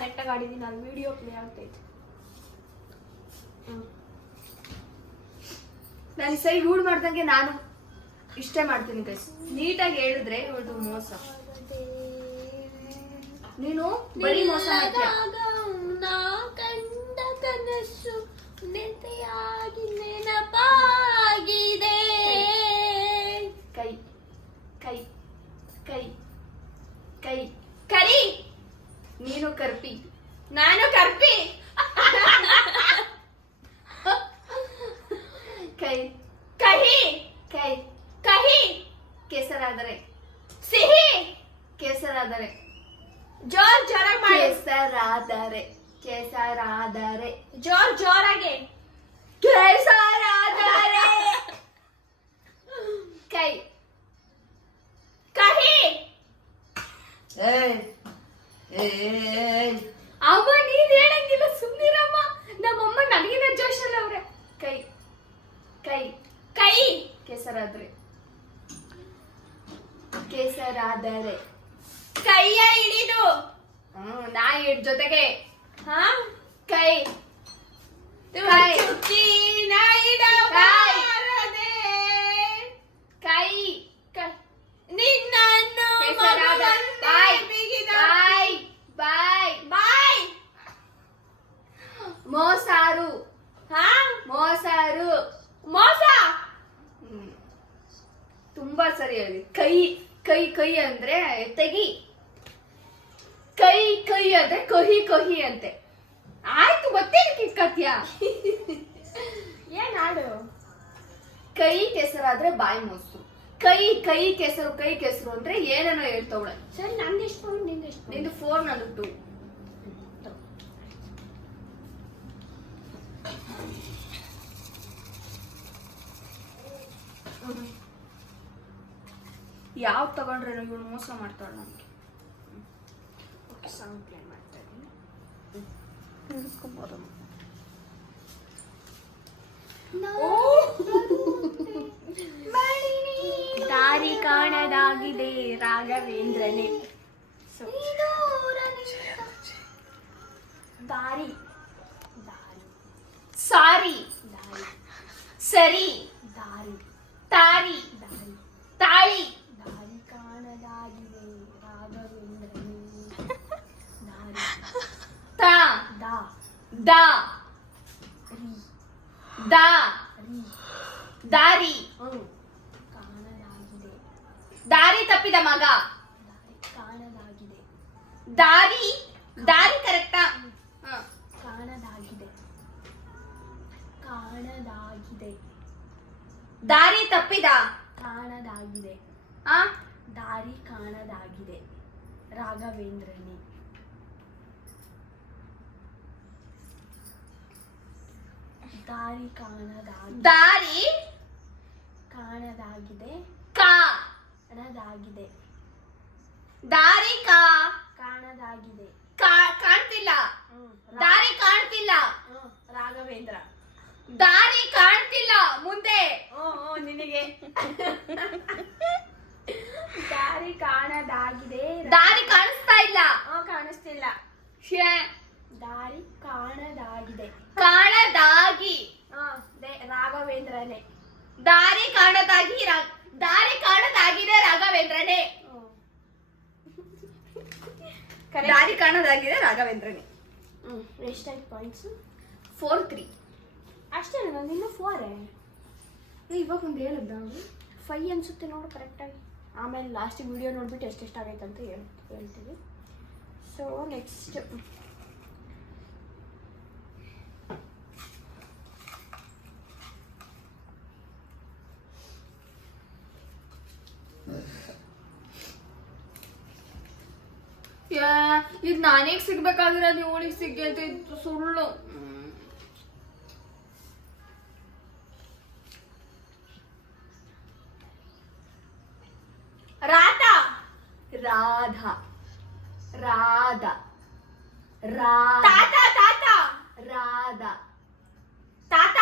ಕರೆಕ್ಟಾಗಿ ಆಡಿದ್ದೀನಿ. ಅಲ್ಲಿ video play ಆಗ್ತೈತೆ. ನಾನು ಈ ಸರಿ ಯೂಡ್ ಮಾಡ್ದಂಗೆ ನಾನು ಇಷ್ಟೇ ಮಾಡ್ತೀನಿ ಗೈಸ್. ನೀಟಾಗಿ ಹೇಳಿದ್ರೆ ಇವಳು ಮೋಸ. ನೀನು ಬರೀ ಮೋಸ ಮಾಡ್ತೀಯ. ನಾ ಕಂಡ ಕನಸು ನೆನಪಾಗಿ ನೆನಪಾಗಿದೆ. ಕೈ ಕೈ ಕೈ ಕೈ ಕರಿ. ನೀನು ಕರ್ಪಿ, ನಾನು ಕರ್ಪಿ. ಕೈ ಕಹಿ ಕೈ ಕಹಿ ಕೆಸರಾದರೆ ಸಿಹಿ ಕೆಸರಾದರೆ ಜೋರ್ ಜೋರಾಗಿ ಮಾಡಿ. ಕೆಸರಾದರೆ ಕೆಸರಾದರೆ ಜೋರ್ ಜೋರಾಗಿ ಕೆಸರಾದರೆ ಕೈ ಕಹಿ. ಅವ ನೀನ್ ಹೇಳಂಗಿಲ್ಲ, ಸುಮ್ನಿರಮ್ಮ. ನಮ್ಮಮ್ಮ ನನಗಿನ ಜೋಶಲ್ಲ ಅವ್ರೆ. ಕೈ ಕೈ ಕೈ ಕೆಸರಾದ್ರೆ ಕೆಸರಾದರೆ ಕೈಯ ಹಿಡಿದು ನಾ ಹಿಡ್ ಜೊತೆಗೆ ಕೈ ಕೈ ಕೈ ನಿನ್ನನ್ನು ಬಾಯ್ ಬಾಯ್ ಬಾಯ್. ಮೋಸಾರು ಮೋಸಾರು ಮೋಸ. ತುಂಬಾ ಸರಿ ಹೇಳಿ. ಕೈ ಕೈ ಕೈ ಅಂದ್ರೆ ತೆಗಿ, ಕೈ ಕೈ ಅಂದ್ರೆ ಕಹಿ ಕಹಿ ಅಂತೆ. ಆಯ್ತು ಗೊತ್ತೇನು ಕಿತ್ಕತ್ಯ. ಏನ್ ಹಾಡು? ಕೈ ಕೆಸರಾದ್ರೆ ಬಾಯಿ ಮೊಸರು. ಕೈ ಕೈ ಕೆಸರು ಕೈ ಕೆಸರು ಅಂದ್ರೆ ಏನೇನೋ ಹೇಳ್ತವಳೆ. ಸರಿ, ನಂದು ಎಷ್ಟು ಪಾಯಿಂಟ್? ನಿಂದು ಎಷ್ಟು? ನಿಂದು 4, ನಂದು 2. ಯಾವ ತಗೊಂಡ್ರೆ ಇವಳು ಮೋಸ ಮಾಡ್ತಾಳೆ ನಮಗೆ. ಓಕೆ, ಸಾಂಗ್ ಪ್ಲೇ ಮಾಡ್ತಾ ಇದ್ದೀನಿ. ದಾರಿ ಕಾಣದಾಗಿದೆ ರಾಘವೇಂದ್ರನೇ. ದಾರಿ ದಾರಿ ಸಾರಿ ದಾರಿ ಸರಿ ದಾರಿ ತಾರಿ ದಾರಿ ತಾಳಿ ದಾರಿ ಕಾಣದಾಗಿದೆ ರಾಘವೇಂದ್ರನೇ. ದಾರಿ ತಾ ದಾ ದಾ ರಿ ದಾ ರಿ ದಾರಿ ಕಾಣದಾಗಿದೆ. ದಾರಿ ತಪ್ಪಿದ ಮಗ. ದಾರಿ ಕಾಣದಾಗಿದೆ. ದಾರಿ ದಾರಿ ಕರೆಕ್ಟಾ? ಕಾಣದಾಗಿದೆ ಕಾಣದಾಗಿದೆ. ದಾರಿ ತಪ್ಪಿದ ಕಾಣದಾಗಿದೆ. ದಾರಿ ಕಾಣದಾಗಿದೆ ರಾಘವೇಂದ್ರನೇ. ದಾರಿ ಕಾಣದಾಗಿದೆ. ದಾರಿ ಕಾಣದಾಗಿದೆ. ಕಾಣದಾಗಿದೆ. ದಾರಿ ಕಾಣದಾಗಿದೆ. ಕಾಣ್ತಿಲ್ಲ. ದಾರಿ ಕಾಣ್ತಿಲ್ಲ. ರಾಘವೇಂದ್ರ. ದಾರಿ ಕಾಣ್ತಿಲ್ಲ ಮುಂದೆ. ನಿನಗೆ ದಾರಿ ಕಾಣದಾಗಿದೆ. ದಾರಿ ಕಾಣಿಸ್ತಾ ಇಲ್ಲ. ಕಾಣಿಸ್ತಿಲ್ಲ. ದಾರಿ ಕಾಣದಾಗಿದೆ. ಕಾಣದಾಗಿ ರಾಘವೇಂದ್ರನೇ. ದಾರಿ ಕಾಣದಾಗಿ ದಾರಿ ಕಾಣದಾಗಿದೆ ರಾಘವೇಂದ್ರನೇ. ದಾರಿ ಕಾಣದಾಗಿದೆ ರಾಘವೇಂದ್ರನೇ. ಎಷ್ಟಾಯ್ತು ಪಾಯಿಂಟ್ಸ್? 4-3 ಅಷ್ಟೇ. ನಾನು ಇನ್ನೂ 4. ಇವಾಗ ಒಂದು ಹೇಳಿದ್ದ 5 ಅನ್ಸುತ್ತೆ ನೋಡು ಕರೆಕ್ಟಾಗಿ. ಆಮೇಲೆ ಲಾಸ್ಟಿಗೆ ವಿಡಿಯೋ ನೋಡ್ಬಿಟ್ಟು ಎಷ್ಟೆಷ್ಟಾಗೈತೆ ಅಂತ ಹೇಳ್ತೀವಿ. ಸೊ ನೆಕ್ಸ್ಟ್ ಇದು ನಾನೀಗ ಸಿಗ್ಬೇಕಾಗಿರೋದು ಇವಳಿಗೆ ಸಿಗ್ಗೆ ಅಂತ ಇತ್ತು ಸುಳ್ಳು. ರಾಧಾ ರಾಧಾ ರಾಧಾ ರಾಧಾ ತಾತ ರಾಧಾ ತಾತ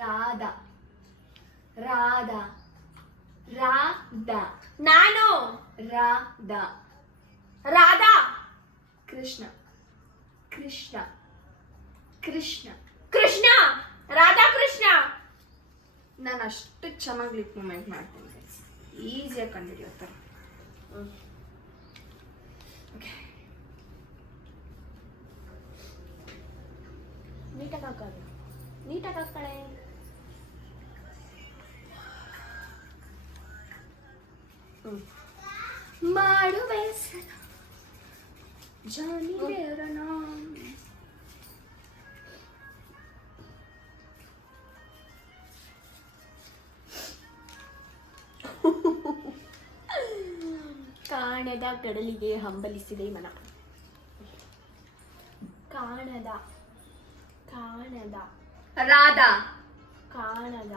ರಾಧಾ ರಾಧಾ ರಾಧಾ ನಾನು ರಾಧಾ ರಾಧಾ ಕೃಷ್ಣ ಕೃಷ್ಣ ಕೃಷ್ಣ ಕೃಷ್ಣ ರಾಧಾಕೃಷ್ಣ. ನಾನು ಅಷ್ಟು ಚೆನ್ನಾಗಿ ಲಿಪ್ ಮೂಮೆಂಟ್ ಮಾಡ್ತೀನಿ ಗೈಸ್, ಈಸಿಯಾಗಿ ಕಂಡುಹಿಡಿಯೋ ಥರ. ಓಕೆ, ನೀಟಾಗಿ ಹಾಕೋದು, ನೀಟಾಗಿ ಹಾಕ್ತಾಳೆ. ಮಾಡುವೆ ಜಾನಿ ಬೇರನ. ಕಾಣದ ಕಡಲಿಗೆ ಹಂಬಲಿಸಿದೆ ಮನ. ಕಾಣದ ಕಾಣದ ರಾಧಾ ಕಾಣದ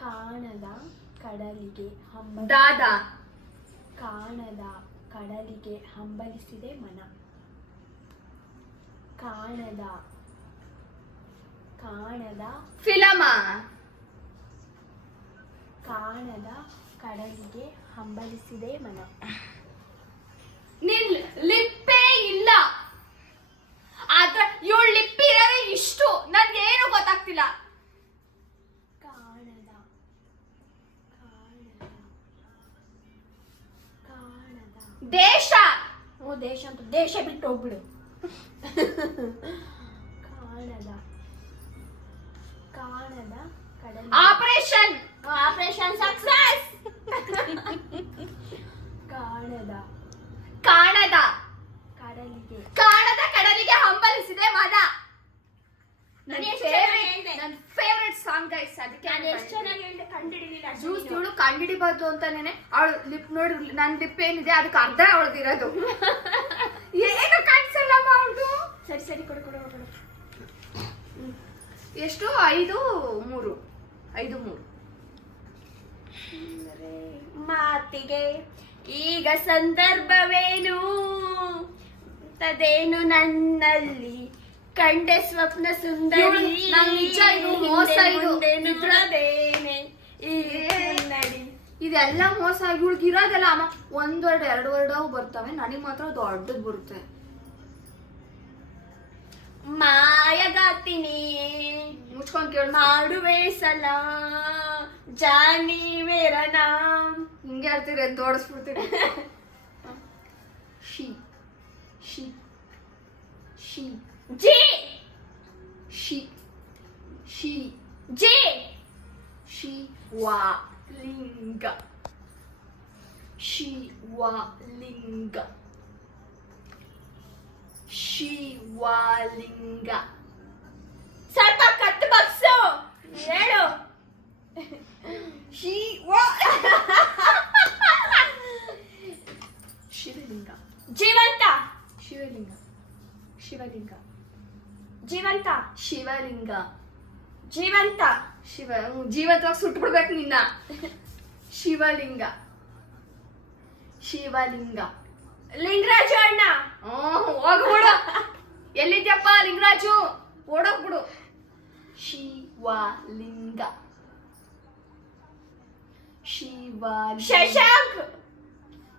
ಕಾಣದ ಕಡಲಿಗೆ ದಾದಾ ಕಾಣದ ಕಡಲಿಗೆ ಹಂಬಲಿಸಿದೆ ಮನ. ಕಾಣದ ಕಾಣದ ಫಿಲಮ ಕಾಣದ ಕಡಲಿಗೆ ಹಂಬಲಿಸಿದೆ ಮನ. ನಿನ್ ಲಿಪ್ಪೇ ಇಲ್ಲ, ಆದ್ರೆ ಇವಳು ಲಿಪ್ ಇರೋದೇ ಇಷ್ಟು, ನನ್ಗೆ ಏನು ಗೊತ್ತಾಗ್ತಿಲ್ಲ. ಕಾಣದ ಕಾಣದ ಕಾಣದ ದೇಶ ದೇಶ ಅಂತ ದೇಶ ಬಿಟ್ಟು ಹೋಗ್ಬಿಡು. ಕಾಣದ ಕಾಣದ ಕಡಲಿ ಆಪರೇಷನ್ ಆಪರೇಷನ್ ಸಕ್ಸಸ್. ಕಾಣದ ಕಾಣದ ಕಡಲಿಗೆ ಕಾಣದ ಕಡಲಿಗೆ ಹಂಬಲಿಸಿದೆ ಮನ. ನನ್ನ ಫೇವ್ರೆಟ್ ಸಾಂಗ್ ಗೈಸ್, ಅದಕ್ಕೆ ನಾನು ಎಷ್ಟು ಚೆನ್ನಾಗಿ ಹೇಳಿದೆ, ಕಂಡಿಡಿಲಿಲ್ಲ. ಜ್ಯೂಸ್ ಇವಳು ಕಂಡಿಡಿಬಾರ್ದು ಅಂತಾನೇನೆ ಅವಳು ಲಿಪ್ ನೋಡಿ, ನನ್ನ ಲಿಪ್ ಏನಿದೆ ಅದಕ್ಕೆ ಅರ್ಧ ಅವಳದಿರೋದು. ಏನು ಕಾಣಿಸಲ್ಲಮ್ಮ ಅವಳು. ಸರಿ ಸರಿ ಕೊಡು ಕೊಡು ಕೊಡು. ಎಷ್ಟು? 5-3 5-3. ಮಾತಿಗೆ ಈಗ ಸಂದರ್ಭವೇನು ತದೇನು ನನ್ನಲ್ಲಿ ಕಂಡೆ ಸ್ವಪ್ನ ಸುಂದರಿ. ನಂಗ್ ನಿಜ ಇದು ಮೋಸ, ಇದು ನುಡಿದೇನೆ ಈ ನಡಿ. ಇದೆಲ್ಲ ಮೋಸ. ಇವಳಿಗೆ ಇರೋದೆಲ್ಲ ಅಮ್ಮ 1 ವರ್ಡ್ 2 ವರ್ಡ್ ಬರ್ತವೆ, ನನಗೆ ಮಾತ್ರ ದೊಡ್ಡದು ಬರುತ್ತೆ. ಮಾಯಗಾತಿನಿ ಮುಚ್ಕೊಂಡ್ ಕೇಳ. ಮಾಡುವೆ ಸಲ ಜಾನಿ ಮೇರನ. ಹಿಂಗೆ ಹೇಳ್ತೀರಿ ಅಂತ ಓಡಿಸ್ಬಿಡ್ತೀರಿ. ಶಿ ಶಿ ಶಿ ಜಿ ಶಿ ಶಿ ಜಿ ಶಿವಲಿಂಗ ಶಿವಲಿಂಗ ಶಿವಲಿಂಗ. ಸ್ವಲ್ಪ ಕತ್ತು ಬಗ್ಸು ಹೇಳು. ಶಿವಲಿಂಗ ಜೀವಂತ ಶಿವಲಿಂಗ ಶಿವಲಿಂಗ ಜೀವಂತ ಶಿವಲಿಂಗ ಜೀವಂತ ಜೀವಂತವಾಗಿ ಸುಟ್ಟು ಬಿಡ್ಬೇಕು ನಿನ್ನ. ಶಿವಲಿಂಗ ಶಿವಲಿಂಗ. ಲಿಂಗರಾಜು ಅಣ್ಣ. ಹೋಗ್ಬಿಡು. ಎಲ್ಲಿದ್ಯಪ್ಪ ಲಿಂಗರಾಜು, ಓಡೋಗ್ಬಿಡು. ಶಿವಲಿಂಗ ಶಶಾಂಕ್.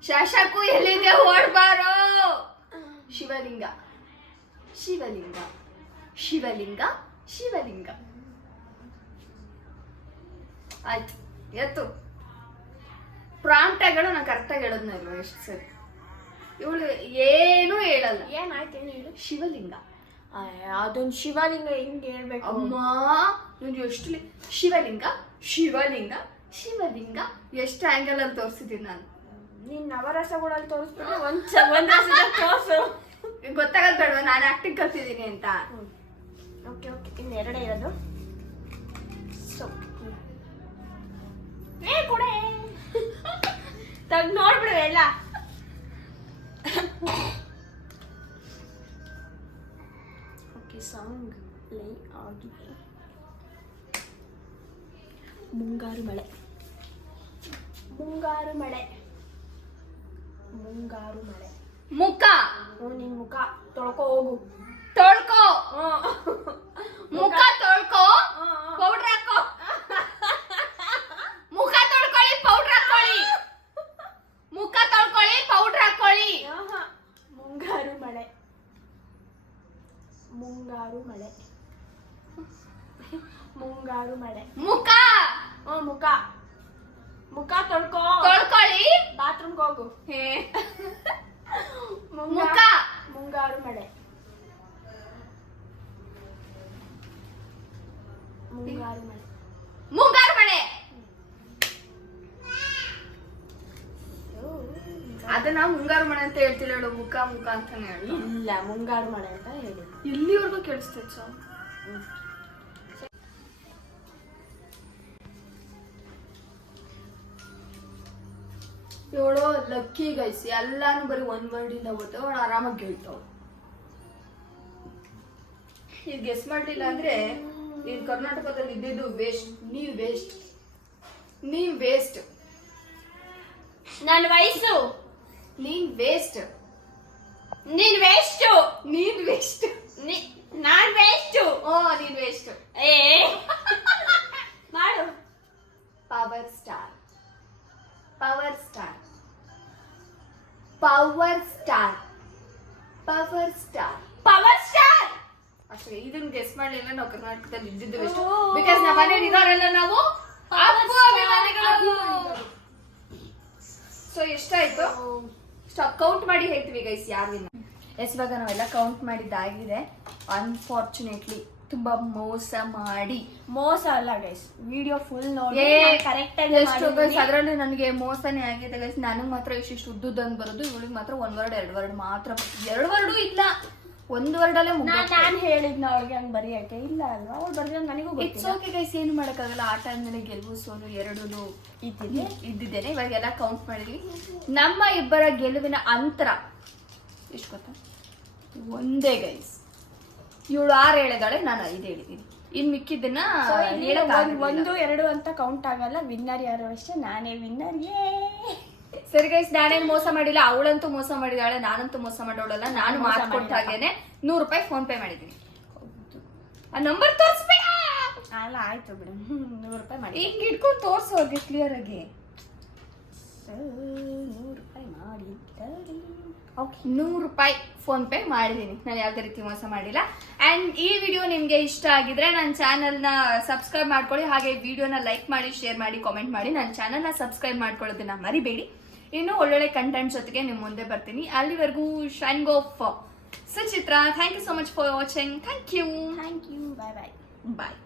ಶಶಾಂಕು ಎಲ್ಲಿದೆ, ಓಡ್ಬಾರೋ. ಶಿವಲಿಂಗ ಶಿವಲಿಂಗ ಶಿವಲಿಂಗ ಶಿವಲಿಂಗ. ಆಯ್ತು, ಎತ್ತು. ಪ್ರಾಂಪ್ಟಗಳು ನಾನು ಕರೆಕ್ಟಾಗಿ ಹೇಳೋದ್ನ ಇಲ್ವ ಎಷ್ಟು ಸರಿ. ಇವಳು ಏನೂ ಹೇಳಲ್ಲ. ಏನಾಯ್ತು ಏನು ಹೇಳು. ಶಿವಲಿಂಗ. ಅದೊಂದು ಶಿವಲಿಂಗ ಹಿಂಗೆ ಹೇಳ್ಬೇಕು ಅಮ್ಮ. ನಾನು ಎಷ್ಟು ಶಿವಲಿಂಗ ಶಿವಲಿಂಗ ಶಿವಲಿಂಗ ಎಷ್ಟು ಆಂಗಲ್ ಅಲ್ಲಿ ತೋರಿಸಿದ್ದೀನಿ ನಾನು. ನೀನ್ ನವರಸಗಳಲ್ಲಿ ತೋರಿಸ್ಬಿಟ್ಟು ಒಂದ್ ರಸದಲ್ಲಿ ತೋರಿಸು. ಗೊತ್ತಾಗಲ್ಲ ಬೇಡವಾ ನಾನು ಆಕ್ಟಿಂಗ್ ಕಲ್ತಿದ್ದೀನಿ ಅಂತ. ಓಕೆ ಓಕೆ, ಇನ್ನು ಎರಡೇ ಇರೋದು. ಕೊಡೆ ತಗ್ ನೋಡ್ಬಿಡು ಎಲ್ಲ. ಓಕೆ, ಸಾಂಗ್ ಪ್ಲೇ ಆಗಿದೆ. ಮುಂಗಾರು ಮಳೆ ಮುಂಗಾರು ಮಳೆ ಮುಂಗಾರು ಮಳೆ. ಮುಖ ನಿನ್ ಮುಖ ತೊಳ್ಕೊ ಹೋಗು. ತೊಳ್ಕೊ. ಮುಖ ತೊಳ್ಕೊ, ಪೌಡರ್ ಹಾಕೋ. ಮುಖ ತೊಳ್ಕೊಳ್ಳಿ, ಪೌಡರ್ ಹಾಕೊಳ್ಳಿ. ಮುಖ ತೊಳ್ಕೊಳ್ಳಿ, ಪೌಡರ್ ಹಾಕೊಳ್ಳಿ. ಮುಂಗಾರು ಮಳೆ. ಮುಂಗಾರು ಮಳೆ. ಮುಂಗಾರು ಮಳೆ. ಮುಖ ಮುಖ. ಮುಖ ತೊಳ್ಕೊ. ತೊಳ್ಕೊಳ್ಳಿ. ಬಾತ್ರೂಮ್ಗೆ ಹೋಗು. ಮುಖ. ಮುಂಗಾರು ಮಳೆ. ಮುಂಗಾರು ಮಳೆ. ಮುಂಗಾರು ಮಳೆ. ಅದನ್ನ ಮುಂಗಾರು ಮಳೆ ಅಂತ ಹೇಳ್ತಿಲ್ಲ ಹೇಳು, ಮುಖ ಮುಖ ಅಂತಾನೆ ಹೇಳಿ. ಇಲ್ಲ, ಮುಂಗಾರು ಮಳೆ ಅಂತ ಹೇಳಿ. ಇಲ್ಲಿವರೆಗೂ ಕೇಳಿಸ್ತೈತೆ ಸರ್. ಇವಳು ಲಕ್ಕಿ ಗೈಸ್, ಎಲ್ಲಾನು ಬರೀ ಒಂದ್ ವರ್ಡ್ ಇಂದ ಬರ್ತವೆ, ಅವಳು ಆರಾಮಾಗಿ ಗೆಲ್ತಾವ. ಇದು ಗೆಸ್ ಮಾಡ್ಲಿಲ್ಲ ಅಂದ್ರೆ ಈ ಕರ್ನಾಟಕದಲ್ಲಿ ಇದ್ದಿದ್ದು ವೇಸ್ಟ್. ನೀವ್ ವೇಸ್ಟ್, ನೀವ್ ವೇಸ್ಟ್. ನನ್ನ ವಯಸ್ಸು. ನೀನ್ ವೇಸ್ಟ್. ನೀನ್ ವೇಸ್ಟ್. ನೀನ್ ವೇಸ್ಟ್. ನಾನ್ ವೇಸ್ಟ್. ಓ ನೀನ್ ವೇಸ್ಟ್. ಏ ಮಾಡು. Power star. Power star. Power star. Power star. Power star. ಅಷ್ಟೇ. ಇದನ್ನ ಗೆಸ್ ಮಾಡ್ಲಿಲ್ಲ, ನಾವು ಕರ್ನಾಟಕದಲ್ಲಿ ಇದ್ದಿದ್ದು ವೇಸ್ಟ್. ಓ. ಬಿಕಾಸ್ ನಮ್ಮ ಮನೇಲಿ ಇದಾರಲ್ಲ ನಾವು ಅಪ್ಪು ಅಭಿಮಾನಿಗಳು. ಸೊ ಎಷ್ಟಾಯ್ತು ಸ್ಟಾಪ್ ಕೌಂಟ್ ಮಾಡಿ ಹೇಳ್ತೀವಿ ಗೈಸ್ ಯಾರು ವಿನ್. ಎಸ್, ಇವಾಗ ನಾವೆಲ್ಲ ಕೌಂಟ್ ಮಾಡಿದ್ದಾಗಿದೆ. ಅನ್ಫಾರ್ಚುನೇಟ್ಲಿ ತುಂಬಾ ಮೋಸ ಮಾಡಿ. ಮೋಸ ಅಲ್ಲ ಗೈಸ್, ವಿಡಿಯೋ ಫುಲ್ ನೋಡಿ ಕರೆಕ್ಟ್ ಆಗಿ ಎಷ್ಟು ಗೈಸ್ ಅದರಲ್ಲಿ ನನಗೆ ಮೋಸನೇ ಆಗಿದೆ ಗೈಸ್. ನನಗೆ ಮಾತ್ರ ಇಷ್ಟು ಉದ್ದುದಂಗ್ ಬರೋದು, ಇವಳಿಗೆ ಮಾತ್ರ 1 ವರ್ಡ್ 2 ವರ್ಡ್ ಮಾತ್ರ. 2 ವರ್ಡು ಇಲ್ಲ, 1 ವರ್ಡ್ ಅಲ್ಲೇ ನಾನು ಹೇಳಿದ್ನ ಅವಳಿಗೆ ಹಂಗ್ ಬರೆಯಕ್ಕೆ. ಇಲ್ಲ ಅಲ್ವಾ, ಅವ್ಳು ಬರ್ದಿರೋ ನನಗೂ ಇಟ್ಸ್ ಓಕೆ ಗೈಸ್, ಏನು ಮಾಡೋಕ್ಕಾಗಲ್ಲ. ಆಟ ಅಂದ್ಮೇಲೆ ಗೆಲುವು ಸೋಲು ಎರಡೂ ಇದ್ದಿದ್ದೇನೆ. ಇವಾಗೆಲ್ಲ ಕೌಂಟ್ ಮಾಡಿದ್ವಿ. ನಮ್ಮ ಇಬ್ಬರ ಗೆಲುವಿನ ಅಂತರ ಎಷ್ಟು ಗೊತ್ತಾ? ಒಂದೇ ಗೈಸ್. ಇವಳು 6 ಹೇಳಿದಾಳೆ, ನಾನು 5 ಹೇಳಿದ್ದೀನಿ. ಇನ್ ಮಿಕ್ಕಿದ್ದನ್ನ 1 2 ಅಂತ ಕೌಂಟ್ ಆಗಲ್ಲ. ವಿನ್ನರ್ ಯಾರು ಅಷ್ಟೇ, ನಾನೇ ವಿನ್ನರ್. ಸರಿ ಗೈಸ್, ನಾನೇನು ಮೋಸ ಮಾಡಿಲ್ಲ. ಅವಳಂತೂ ಮೋಸ ಮಾಡಿದಾಳೆ, ನಾನಂತೂ ಮೋಸ ಮಾಡೋಳಲ್ಲ. ನಾನು ಮಾರ್ಕೊಟ್ಟ ಹಾಗೇನೆ 100 ರೂಪಾಯಿ ಫೋನ್ ಪೇ ಮಾಡಿದ್ದೀನಿ. ಆ ನಂಬರ್ ತೋರಿಸ್ಬೇಡ. ಅಲ್ಲ ಆಯ್ತು ಬಿಡು, 100 ರೂಪಾಯಿ ಮಾಡಿ. ಈಗ ಇಟ್ಕೊಂಡು ತೋರ್ಸು ಅವ್ರಿಗೆ ಕ್ಲಿಯರ್ ಆಗಿ. 100 ರೂಪಾಯಿ ಮಾಡಿ. ಓಕೆ, 100 ರೂಪಾಯಿ ಫೋನ್ ಪೇ ಮಾಡಿದ್ದೀನಿ. ನಾನು ಯಾವುದೇ ರೀತಿ ಮೋಸ ಮಾಡಿಲ್ಲ. ಅಂಡ್ ಈ ವಿಡಿಯೋ ನಿಮ್ಗೆ ಇಷ್ಟ ಆಗಿದ್ರೆ ನನ್ನ ಚಾನಲ್ನ ಸಬ್ಸ್ಕ್ರೈಬ್ ಮಾಡ್ಕೊಳ್ಳಿ. ಹಾಗೆ ವಿಡಿಯೋನ ಲೈಕ್ ಮಾಡಿ, ಶೇರ್ ಮಾಡಿ, ಕಾಮೆಂಟ್ ಮಾಡಿ. ನನ್ನ ಚಾನಲ್ನ ಸಬ್ಸ್ಕ್ರೈಬ್ ಮಾಡ್ಕೊಳ್ಳೋದನ್ನ ಮರಿಬೇಡಿ. ಇನ್ನು ಒಳ್ಳೊಳ್ಳೆ ಕಂಟೆಂಟ್ ಜೊತೆಗೆ ನಿಮ್ಮ ಮುಂದೆ ಬರ್ತೀನಿ. ಅಲ್ಲಿವರೆಗೂ shine of Suchitra. Thank you so much for watching. Thank you. Bye bye. Bye.